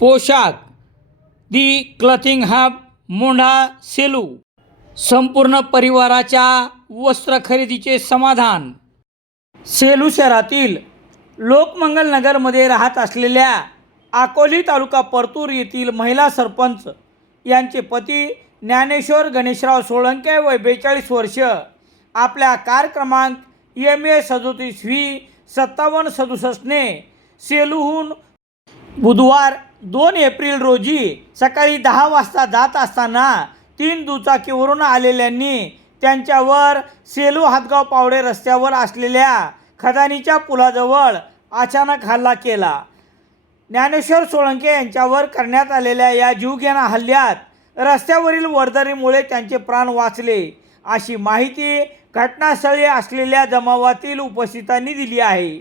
पोशाख. The clothing hub Mondha Selu. संपूर्ण परिवाराच्या वस्त्र खरेदीचे समाधान. सेलू शहरातील लोकमंगल नगरमध्ये राहत असलेल्या अकोली तालुका परतूर येथील महिला सरपंच यांचे पती ज्ञानेश्वर गणेशराव सोळंके वय बेचाळीस वर्ष आपल्या कार क्रमांक एम ए सदोतीस व्ही सत्तावन्न सदुसष्टने सेलूहून बुधवार दोन एप्रिल रोजी सकाळी दहा वाजता जात असताना तीन दुचाकीवरून आलेल्यांनी त्यांच्यावर सेलू हातगाव पावडे रस्त्यावर असलेल्या खदानीच्या पुलाजवळ अचानक हल्ला केला. ज्ञानेश्वर सोळंके यांच्यावर करण्यात आलेल्या या जीवघेणा हल्ल्यात रस्त्यावरील वर्दरीमुळे त्यांचे प्राण वाचले अशी माहिती घटनास्थळी असलेल्या जमावातील उपस्थितांनी दिली आहे.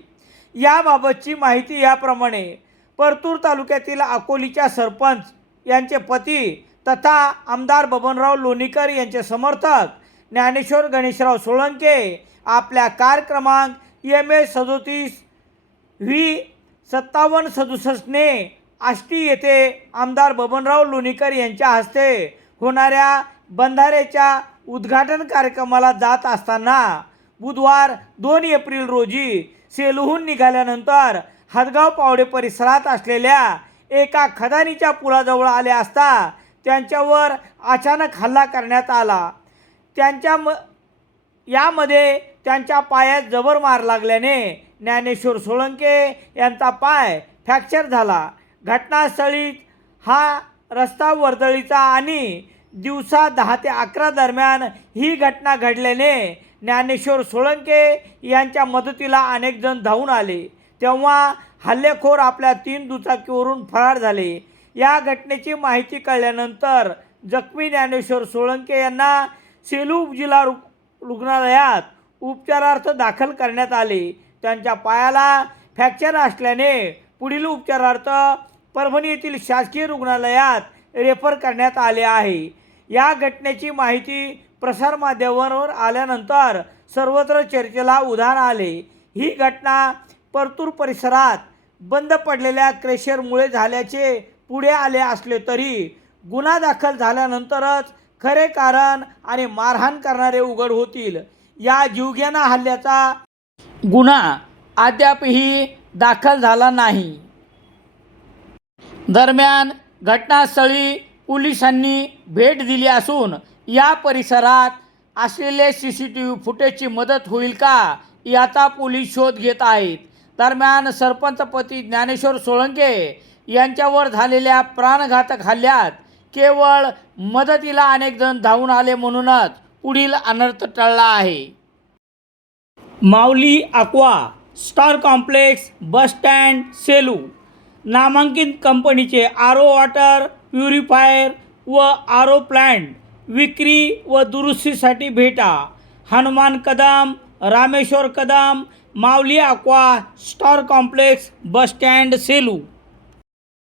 याबाबतची माहिती याप्रमाणे परतूर तालुक्यातील अकोलीच्या सरपंच यांचे पती तथा आमदार बबनराव लोणीकर यांचे समर्थक ज्ञानेश्वर गणेशराव सोळंके आपल्या कार क्रमांक एम ए सदोतीस व्ही सत्तावन्न सदुसष्टने आष्टी येथे आमदार बबनराव लोणीकर यांच्या हस्ते होणाऱ्या बंधाऱ्याच्या उद्घाटन कार्यक्रमाला जात असताना बुधवार दोन एप्रिल रोजी सेलूहून निघाल्यानंतर हदगाव पावडे परिसरात असलेल्या एका खदानीच्या पुलाजवळ आले असता त्यांच्यावर अचानक हल्ला करण्यात आला. त्यांच्या म यामध्ये त्यांच्या पायात जबर मार लागल्याने ज्ञानेश्वर सोळंके यांचा पाय फ्रॅक्चर झाला. घटनास्थळीत हा रस्ता वर्दळीचा आणि दिवसा दहा ते अकरा दरम्यान ही घटना घडल्याने ज्ञानेश्वर सोळंके यांच्या मदतीला अनेक जण धावून आले. तेव्हा हल्लेखोर आपल्या तीन दुचाकीवरून फरार झाले. या घटनेची माहिती कळल्यानंतर जखमी ज्ञानेश्वर सोळंके यांना सेलू जिल्हा रु रुग्णालयात उपचारार्थ दाखल करण्यात आले. त्यांच्या पायाला फ्रॅक्चर असल्याने पुढील उपचारार्थ परभणी येथील शासकीय रुग्णालयात रेफर करण्यात आले आहे. या घटनेची माहिती प्रसारमाध्यमांवर आल्यानंतर सर्वत्र चर्चेला उधाण आले. ही घटना परतूर परिसरात बंद पडलेल्या क्रेशरमुळे झाल्याचे पुढे आले असले तरी गुन्हा दाखल झाल्यानंतरच खरे कारण आणि मारहाण करणारे उघड होतील. या जीवघेणा हल्ल्याचा गुन्हा अद्यापही दाखल झाला नाही. दरम्यान घटनास्थळी पोलिसांनी भेट दिली असून या परिसरात असलेले सी सी टी व्ही फुटेजची मदत होईल का याचा पोलीस शोध घेत आहेत. दरम्यान सरपंचपती ज्ञानेश्वर सोळंके यांच्यावर झालेल्या प्राणघातक हल्ल्यात केवळ मदतीला अनेक जण धावून आले म्हणूनच पुढील अनर्थ टळला आहे. Mauli aqua star complex bus stand Selu नामांकित कंपनीचे आर ओ वॉटर प्युरिफायर व आर ओ प्लॅन्ट विक्री व दुरुस्तीसाठी भेटा. Hanuman Kadam Rameshwar Kadam Mauli aqua star complex bus stand Selu.